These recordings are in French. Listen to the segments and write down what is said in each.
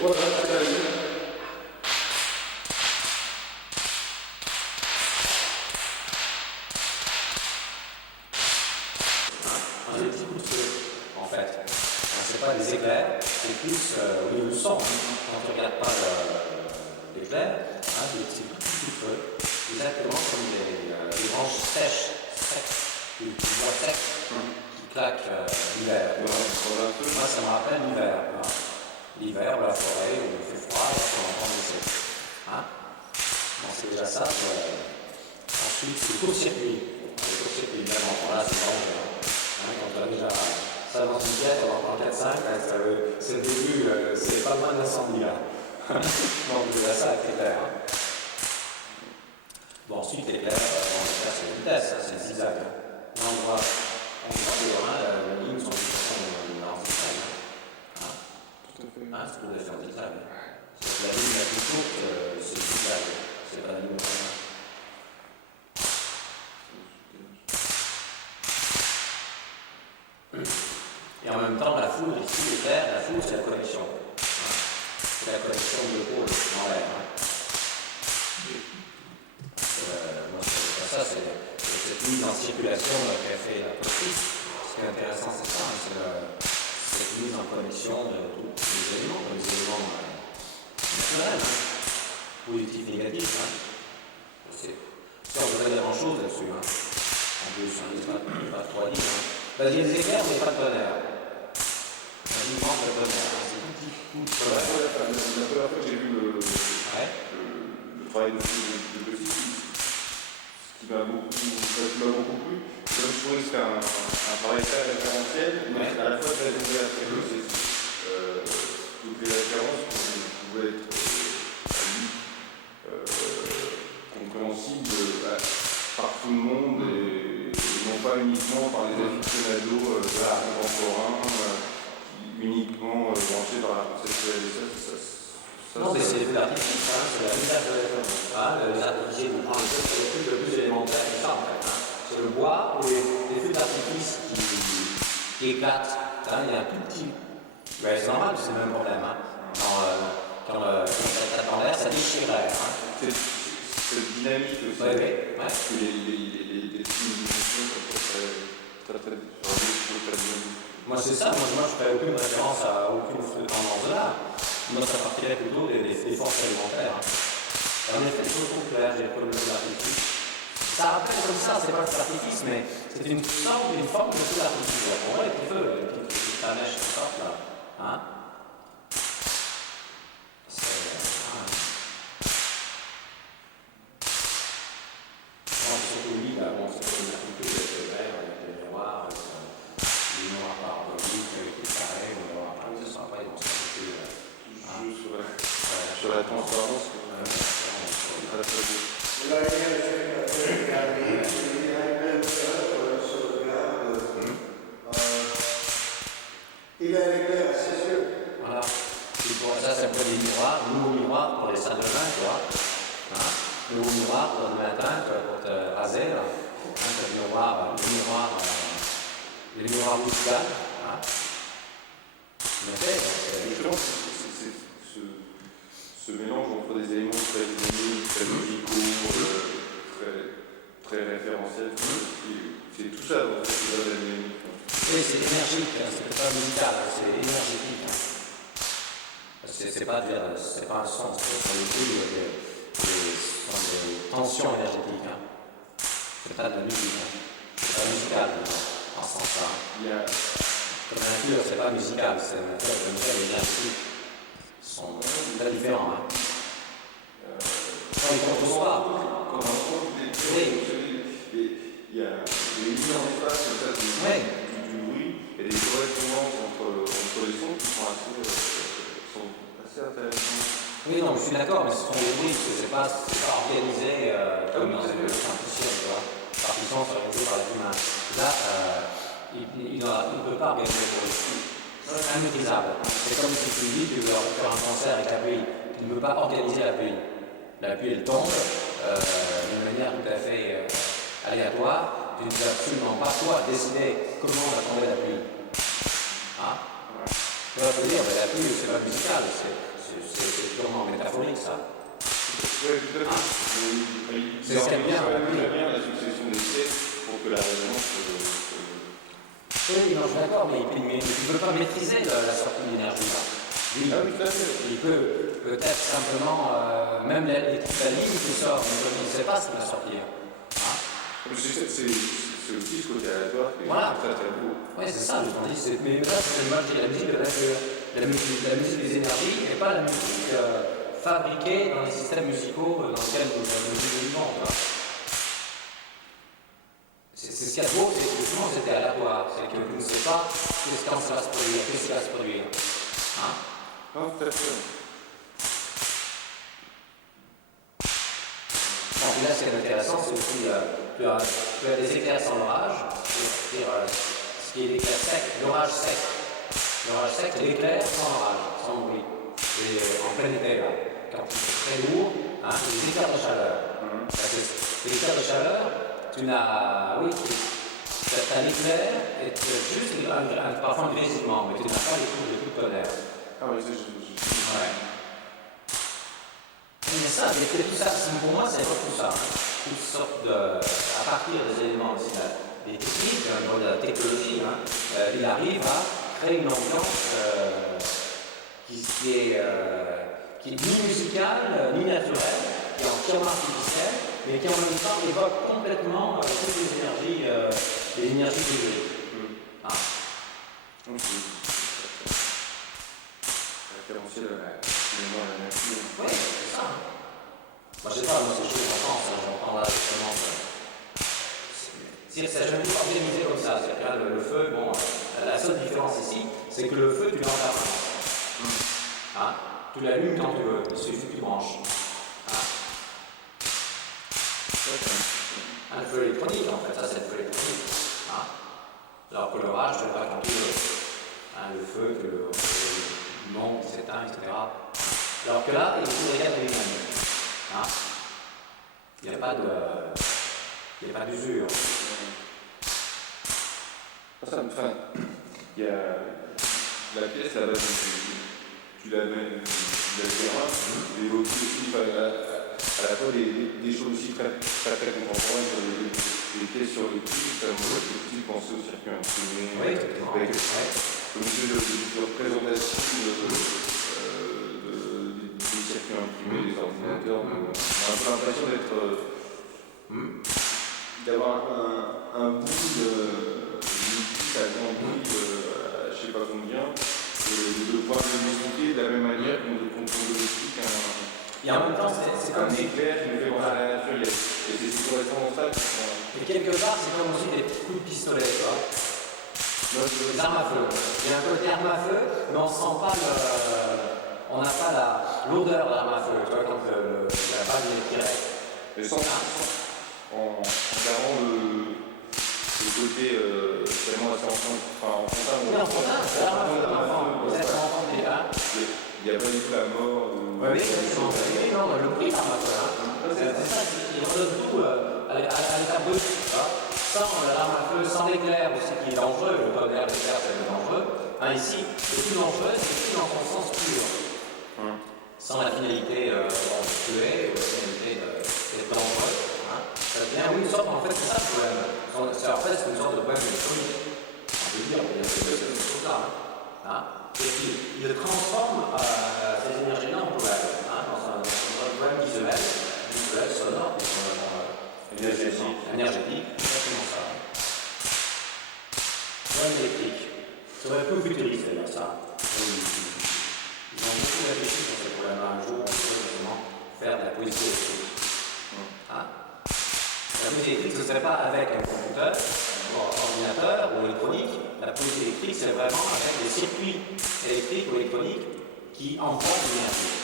Des petits coups de feu, en fait. C'est pas des éclairs, c'est plus au niveau du son. Quand tu ne regardes pas l'éclair, des petits coups de feu, exactement comme des branches sèches, du bois sec qui claquent l'hiver. Moi, ça me rappelle l'hiver. L'hiver, la forêt, où il fait froid, et on entend des sons. Bon, c'est déjà ça. Ensuite, c'est court-circuit. Le court-circuit, évidemment, là, c'est dangereux. Quand tu as déjà ça dans une pièce, on va prendre 4-5, c'est le début, c'est pas loin de l'incendie là. Donc déjà ça avec l'éclair. Bon, ensuite l'éclair, c'est la vitesse, c'est le zigzag. Là on voit les lignes sont en zigzag. Tout à fait. C'est pour les faire en zigzag. C'est la ligne la plus courte, c'est le zigzag. C'est pas la ligne normale. Et en même temps, la foudre, ici, l'éclair, la foudre, c'est la connexion. C'est la connexion de pôles dans l'air. Ça, c'est cette mise en circulation qu'a fait la politique. Ce qui est intéressant, c'est ça, c'est cette mise en connexion de tous les éléments naturels, positifs, négatifs. Ça, on ne peut pas dire grand-chose là-dessus. En plus, il n'est pas trop à dire. Il y a des éclairs, mais pas de tonnerre. Il manque de tonnerre. C'est tout petit coup de tonnerre. La première fois que j'ai vu le travail de Petit, ce qui m'a beaucoup plu, c'est que je trouvais que c'était un travail très référentiel, mais à la fois très ouvert. Toutes les références pouvaient être compréhensibles par tout le monde et non pas uniquement par les aficionados de l'art contemporain uniquement branchés par la conceptuelle. Non, mais c'est les feux d'artifice, c'est la méthode de référence. Les artificiers vont prendre le plus élémentaire, c'est ça en fait. C'est le bois ou les feux d'artifice qui éclatent. Il y a un tout petit. C'est normal, c'est le même problème. Quand ça éclate dans l'air, ça déchire l'air. C'est dynamique aussi. Oui. Parce que les dimensions sont très moi c'est ça, moi je fais aucune référence à aucune tendance de l'art. Moi ça partirait plutôt des forces élémentaires. En effet, les choses sont claires, j'ai comme le feu d'artifice. Ça rappelle comme ça, c'est pas le feu d'artifice, mais c'est une forme de feu d'artifice. On voit les petits feux, les petites planèches qui sortent là. Sur la transparence, il a l'éclair, c'est sûr. Voilà. Ça, c'est un peu des miroirs, nouveaux miroirs pour les salles de bain, tu vois. Nouveaux miroirs pour le matin, pour te raser, là. Les miroirs musicales. Justement, c'est ce mélange entre des éléments très dynamiques, très musicaux, très référentiels, c'est tout ça dans cette épisode dynamique. Oui, c'est énergique, c'est pas musical, c'est énergétique. C'est pas un son, c'est des tensions énergétiques. C'est pas de la musique. C'est pas musical en ce sens-là. Comme la nature, c'est pas musical, c'est la nature énergétique. Ils sont très différents. Ils conçoivent. Oui. Il y a des mises en espace comme ça du bruit et des correspondances entre les sons qui sont assez intéressantes. Oui, non, je suis d'accord, mais ce sont des bruits, c'est pas organisé comme dans une partition, tu vois. Partition, c'est organisé par l'être humain. Là, il ne peut pas organiser pour le coup. C'est immaîtrisable. C'est comme si tu dis que tu veux faire un concert avec la pluie. Tu ne peux pas organiser la pluie. La pluie, elle tombe d'une manière tout à fait aléatoire. Tu ne peux absolument pas, toi, décider comment va tomber la pluie. Tu vas te dire, la pluie, c'est pas musical. ça. Oui, tout à fait. C'est ce qu'aime bien. Bien la succession des pièces pour que la résonance Oui, non, je suis d'accord, mais il ne peut pas maîtriser la sortie d'énergie. Lui, Ah oui, tout à fait. il peut peut-être simplement, même la ligne qui sort, il ne sait pas ce qui va sortir. Hein? C'est aussi ce côté aléatoire qui est Voilà. très très beau. Oui, c'est ça, je dis. Mais là, c'est moi, je dis la musique de la musique des énergies et pas la musique fabriquée dans les systèmes musicaux dans lesquels nous vivons. C'est ce qu'il y a de beau, c'est que justement c'était aléatoire, c'est que tu ne sais pas quand ça va se produire, qu'est-ce qui va se produire. Hein? Non, tout à fait. Donc là, ce qui est intéressant, c'est aussi tu as des éclairs sans orage, c'est-à-dire ce qui est l'éclair sec, l'orage sec. L'orage sec, c'est l'éclair sans orage, sans bruit. Et en plein été, là, quand il fait très lourd, hein, c'est des éclairs de chaleur. C'est des éclairs de chaleur, tu n'as. Oui, tu as l'éclair et juste parfois un grésillement, mais tu n'as pas les coups de tonnerre. Ah oui, c'est Ouais. Mais ça, tout ça, pour moi, c'est pas tout ça. Toutes sortes à partir des éléments aussi, des techniques, de la technologie, il arrive à créer une ambiance qui est ni musicale, ni naturelle, qui est entièrement artificielle, mais qui en même temps évoque complètement toutes les énergies physiques. Ah. Référentiel à la nature. Oui, c'est ça. Moi, je sais pas, moi, ces choses, j'entends là, justement. C'est jamais organisé comme ça. C'est-à-dire que là, le feu, bon, la seule différence ici, c'est que le feu, tu l'as en permanence. Hein? Tu l'allumes quand tu veux, il suffit que tu branches. Hein? Le feu électronique, en fait, ça, c'est le feu électronique. Hein? Alors que l'orage, tu le pas quand tu veux. Hein, le feu, le monte, il s'éteint, etc. Alors que là, il faut regarder les mêmes. Hein? Il n'y a pas d'usure. Enfin, il y a la pièce là-bas, tu l'avais évoqué aussi, à la fois des choses aussi très contemporaines, des pièces sur le cul, ça me fait aussi penser au circuit imprimé, avec une espèce de représentation des circuits imprimés, des ordinateurs. On a un peu l'impression d'avoir un bout de ça grandit je sais pas combien, et de pouvoir le expliquer de la même manière qu'on explique Et en même temps, c'est comme un éclair qui nous fait penser à la nature. Et c'est correctement ça. Et quelque part, c'est comme aussi des petits coups de pistolet, tu vois. Les armes à feu. Il y a un côté arme à feu, mais on sent pas on n'a pas la l'odeur de l'arme à feu, tu vois, quand la balle est tirée. Mais en gardant le côté tellement assez enfantin. Oui, enfantin, c'est l'arme à feu, vous êtes enfant déjà. Il n'y a pas du tout la mort. Oui, non, le prix l'arme à feu. C'est ça, il redonne tout à l'état brut. Sans l'arme à feu, sans l'éclair aussi qui est dangereux, le tonnerre, l'éclair, c'est dangereux. Ici, le plus dangereux, c'est plus dans son sens pur. Sans la finalité de tuer, ou la finalité d'être dangereux. Ça devient, oui, une sorte, en fait, c'est ça le poème. En fait, c'est une sorte de poème électronique. On peut dire, il y a cette chose-là. Et puis, il transforme ces énergies-là en poème. Dans un poème visuel, sonore, énergétique. Exactement ça. Poème électrique. Ça aurait pu futuriste d'ailleurs, ça. Ils ont beaucoup réfléchi sur ce poème-là. Un jour, on peut justement faire de la poésie électrique. La poésie électrique, ce ne serait pas avec un computer, ordinateur ou électronique. La poésie électrique, c'est vraiment avec des circuits électriques ou électroniques qui emportent l'énergie.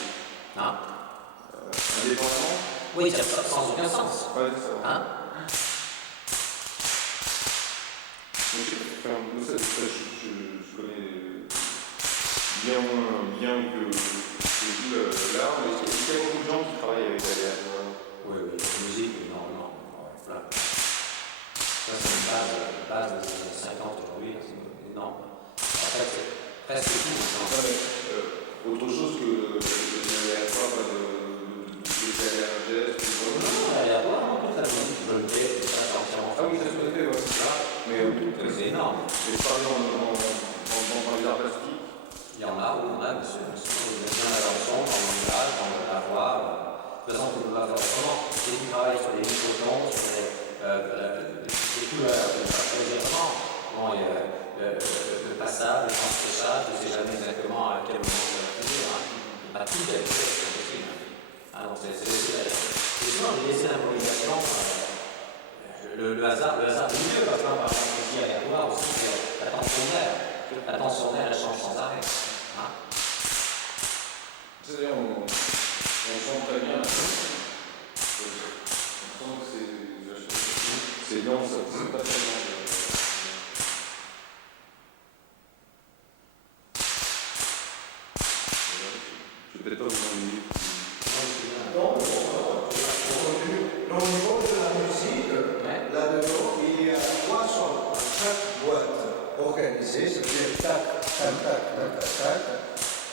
Indépendamment. Oui, sans aucun sens. Ouais, c'est ça. Je connais bien que l'art, mais il y a beaucoup de gens qui travaillent avec la Oui, la musique, énormément. Voilà. Ça, c'est une base des années 50 aujourd'hui, c'est énorme. En fait, c'est presque tout. Autre chose que l'aléatoire De toute façon, on ne peut pas faire autrement. Et tu travailles sur des microtons, sur des couleurs, des vraiment. Bon, et, le passage, le transféchage, je ne sais jamais exactement à quel moment ça va finir. Hein. Pas tout est possible. Ah, donc c'est laissé d'ailleurs. Et sinon, j'ai laissé l'improvisation, le hasard du milieu, parce que par exemple, ici à voir aussi la tension d'air, elle change sans arrêt. Hein. C'est-à-dire, on sent très bien la chose. On sent que c'est dense, c'est pas très dense. Je vais peut-être pas vous ennuyer. Donc, au niveau de la musique, là-dedans, il y a 3 sons à chaque boîte organisée, c'est-à-dire tac, tac, tac, tac, tac, tac.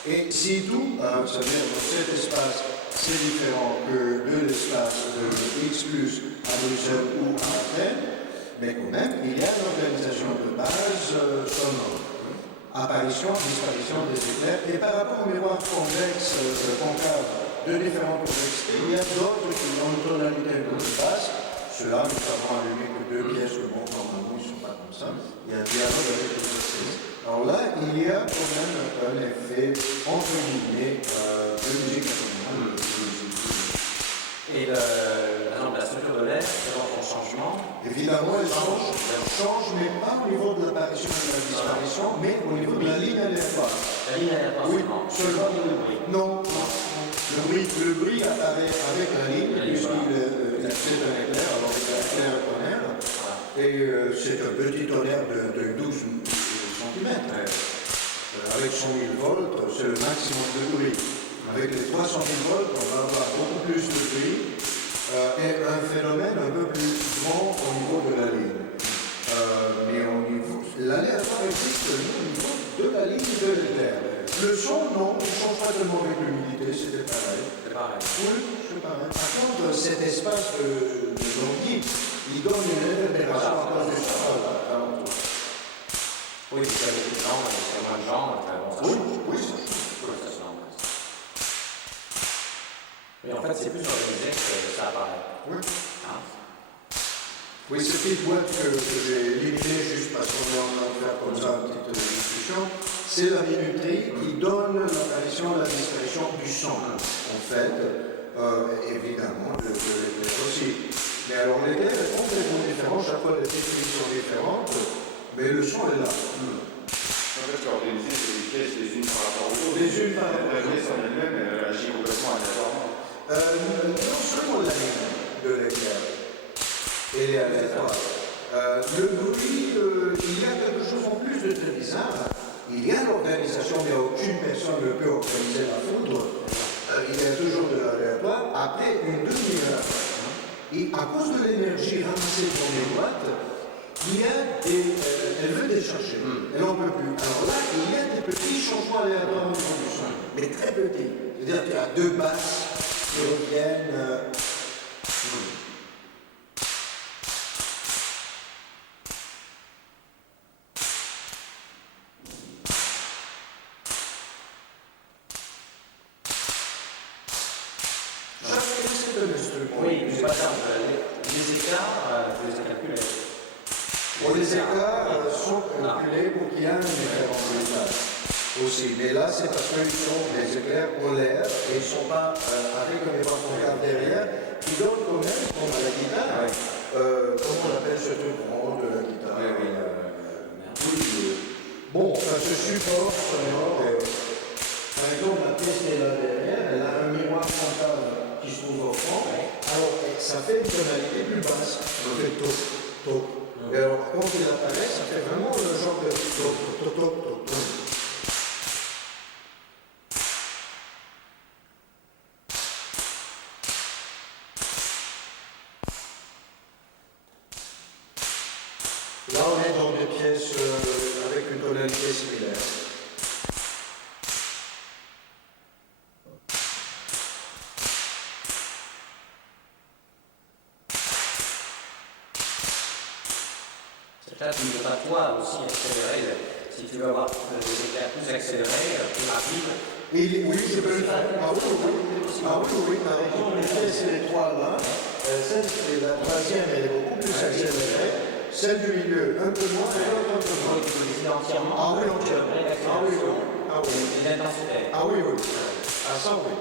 Et si tout, ça veut dire dans cet espace, c'est différent que de l'espace de X plus à Bruxelles ou à Athènes, mais quand même, il y a l'organisation de base sonore. Apparition, disparition des éclairs, et par rapport au miroir convexe, concave, de différentes convexités, il y a d'autres qui ont une tonalité un peu plus basse. Ceux-là, nous savons allumer que 2 pièces le monde, normalement, ils ne sont pas comme ça. Il y a un dialogue avec les exercices. Alors là, il y a quand même un effet, entre guillemets, de musique atomique. Et la structure de l'air, selon son changement. Évidemment, elle change, mais pas au niveau de l'apparition et de la disparition, mais au niveau de la ligne aléatoire. La ligne aléatoire, oui, seulement le bruit. Non. Le bruit apparaît avec la ligne, puisqu'il c'est un éclair, alors il éclair un tonnerre, et c'est un petit tonnerre de 12 cm. Avec 100 000 volts, c'est le maximum de bruit. Avec les 300 000 volts, on va avoir beaucoup plus de bruit et un phénomène un peu plus grand au niveau de la ligne. Mais au niveau, l'aléatoire existe au niveau de la ligne de l'éclair. Le son, non, il ne change pas tellement avec l'humidité, c'était pareil. C'est pareil. Oui, c'est pareil. Par contre, cet espace de lentille, il donne une réverbération à cause du sol. Oui, c'est beaucoup de gens, c'est moins de gens, oui, ça change. Mais en fait, c'est plus organisé que ça apparaît. Oui. Hein? Oui, cette petite boîte que j'ai éliminée juste parce qu'on est en train de faire comme ça une petite discussion, c'est la minuterie qui donne l'apparition, la disparition du son. En fait, évidemment, de l'éclair aussi. Mais alors l'éclair est complètement différent, chaque fois les techniques sont différentes, mais le son est là. En fait, l'organiser, c'est les pièces les unes par rapport aux autres. Les unes par rapport aux La autres. pièce en elle-même, elle réagit complètement aléatoirement. Non seulement la ligne de l'éclair, elle est aléatoire. Le bruit, il y a quelque chose en plus de très bizarre. Il y a l'organisation, mais aucune personne ne peut organiser la foudre. Il y a toujours de l'aléatoire. Après une demi-heure, et à cause de l'énergie ramassée dans les boîtes, il y a elle veut décharger. Elle n'en peut plus. Alors là, il y a des petits changements aléatoires au niveau du son, mais très petits. C'est-à-dire qu'il y a 2 basses qui reviennent. Chaque pièce est un instrument. Oui, mais par exemple, les écarts, vous les calculez. Les écarts sont calculés pour qu'il y ait un effet en bruitage aussi. Mais là, c'est parce qu'ils sont des éclairs polaires et ils ne sont pas avec un effet concave derrière, qui donne quand même, comme à la guitare, comment on appelle ce truc rond de la guitare Bon, ce support sonore, par exemple, la pièce qui est là derrière, elle a un miroir frontal qui se trouve au fond. Alors, ça fait une tonalité plus basse. Ça fait top, top. Et alors, quand il apparaît, ça fait vraiment le genre de top, top, top, top, top. Là, on est dans des pièces avec une tonalité similaire. C'est peut-être une toi aussi accélérer. Si tu veux avoir des éclairs plus accélérés, plus rapides, Oui, je peux le faire. Ah oui, t'as raison. En effet, c'est les trois là. Celle, c'est la troisième, elle est beaucoup plus accélérée. Celle du milieu, un peu moins, et l'autre un peu moins. Vous décidez entièrement. Ah oui, entièrement. Ah oui. L'intensité. Ah oui. Ah ça, oui.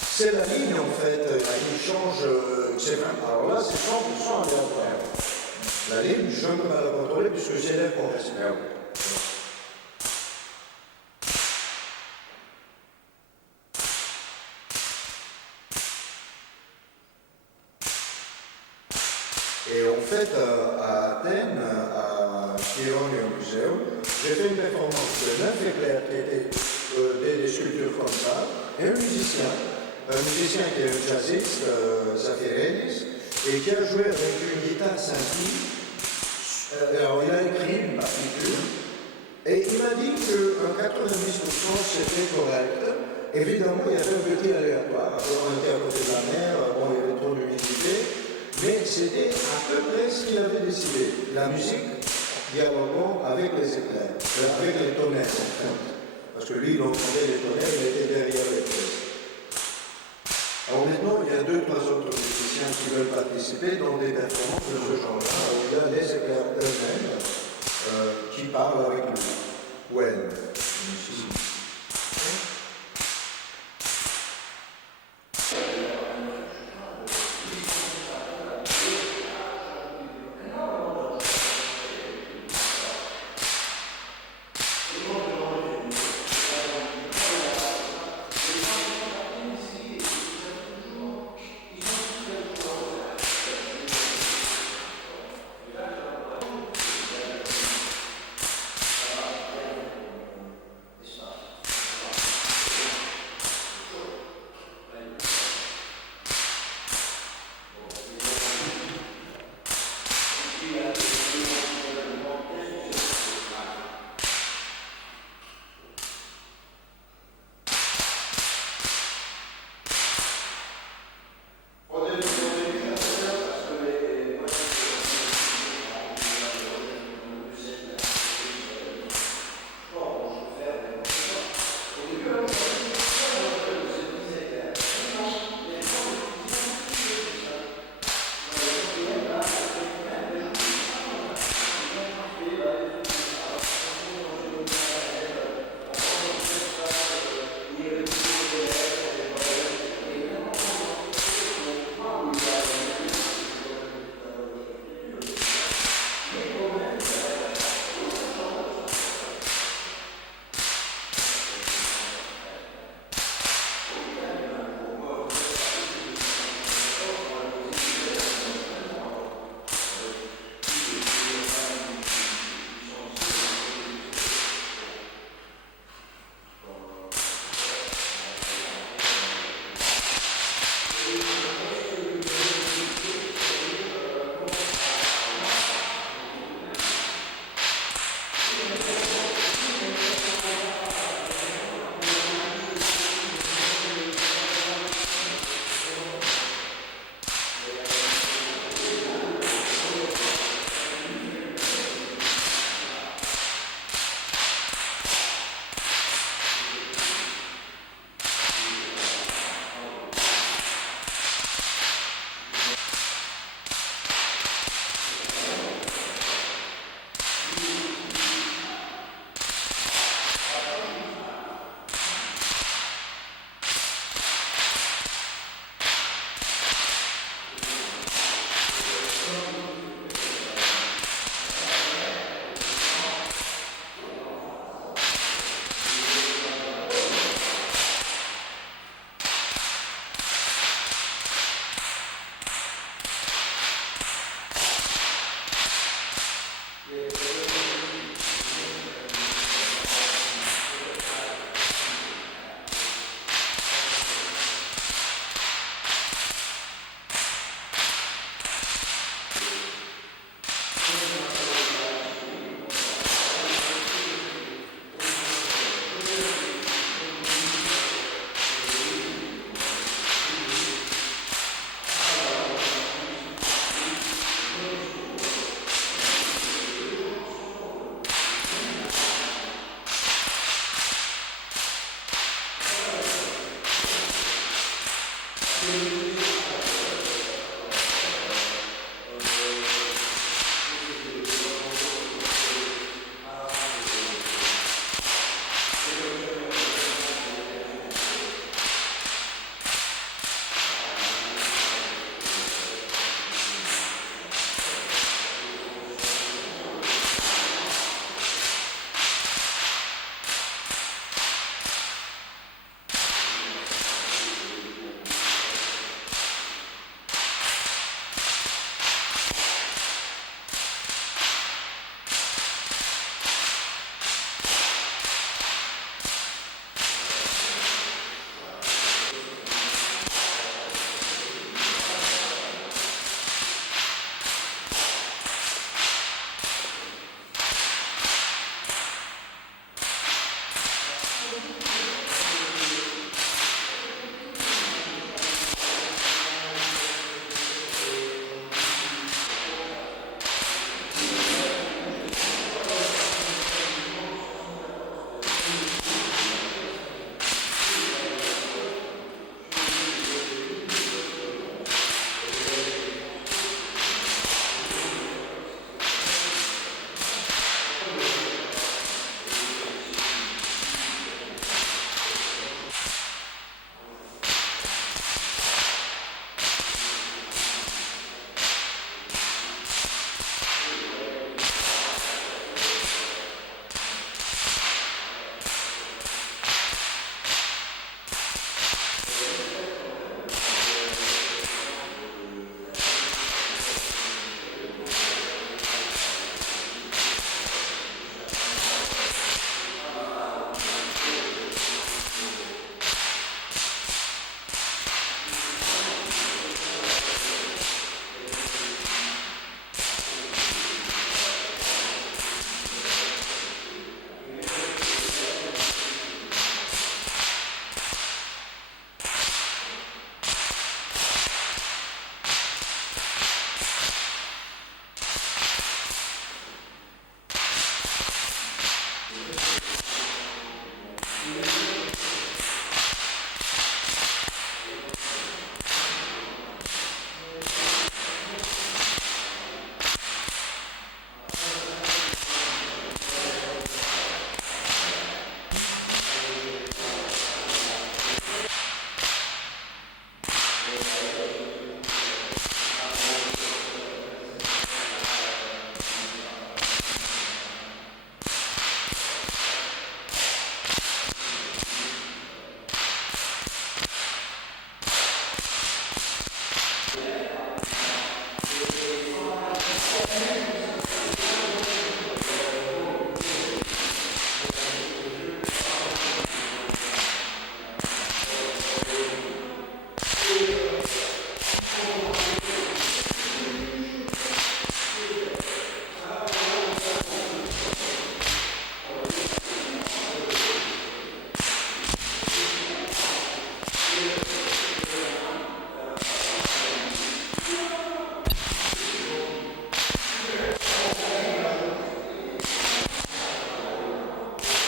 C'est la ligne, en fait, qui change. Alors là, c'est 100% aléatoire. La ligne, je ne peux pas la contrôler puisque c'est l'air qu'on respire. Et en fait, à Athènes, à Chironium Museum, j'ai fait une performance de 9 éclairs qui étaient des sculptures comme ça, et un musicien qui est un jazziste, Zafirenis, et qui a joué avec une guitare synthé. Alors il a écrit une partiture, et il m'a dit qu'un 90% c'était correct. Évidemment, il y avait un petit aléatoire. Alors, on était à côté de la mer, bon, il y avait trop d'humidité. Mais c'était à peu près ce qu'il avait décidé. La musique dialoguant avec les éclairs, avec les tonnerres en fait. Parce que lui, il entendait les tonnerres, il était derrière les pièces. Alors maintenant, il y a 2-3 autres musiciens qui veulent participer dans des performances de ce genre-là, où il y a les éclairs eux-mêmes qui parlent avec lui. Ou elle. Et